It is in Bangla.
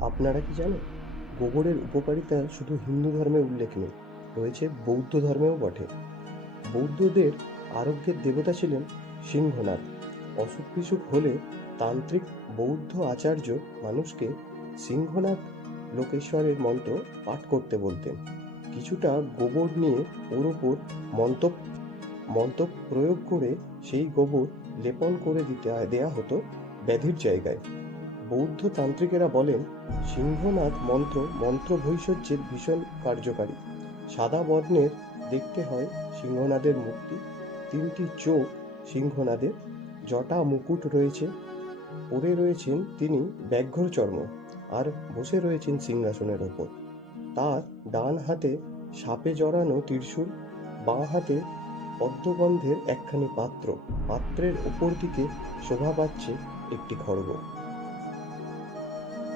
আপনারা কি জানেন, গোবরের উপকারিতা শুধু হিন্দু ধর্মে উল্লেখ নেই, রয়েছে বৌদ্ধ ধর্মেও বটে। বৌদ্ধদের আরোগ্যের দেবতা ছিলেন সিংহনাথ। অসুখ বিসুখ হলে তান্ত্রিক বৌদ্ধ আচার্য মানুষকে সিংহনাথ লোকেশ্বরের মন্ত্র পাঠ করতে বলতেন। কিছুটা গোবর নিয়ে ওর ওপর মন্ত্র মন্ত্র প্রয়োগ করে সেই গোবর লেপন করে দেয়া হতো ব্যাধির জায়গায়। বৌদ্ধ তান্ত্রিকেরা বলেন, সিংহনাদ মন্ত্র ভৈষজ্যের ভীষণ কার্যকারী। সাদা বর্ণের দেখতে হয় সিংহনাদের মূর্তি, তিনটি চোখ সিংহনাদের, জটা মুকুট রয়েছে, পরে রয়েছেন তিনি ব্যাঘ্র চর্ম, আর বসে রয়েছেন সিংহাসনের ওপর। তার ডান হাতে সাপে জড়ানো ত্রিশূল, বাঁ হাতে পদ্মগন্ধের একখানি পাত্র, পাত্রের ওপর দিকে শোভা পাচ্ছে একটি খড়গ।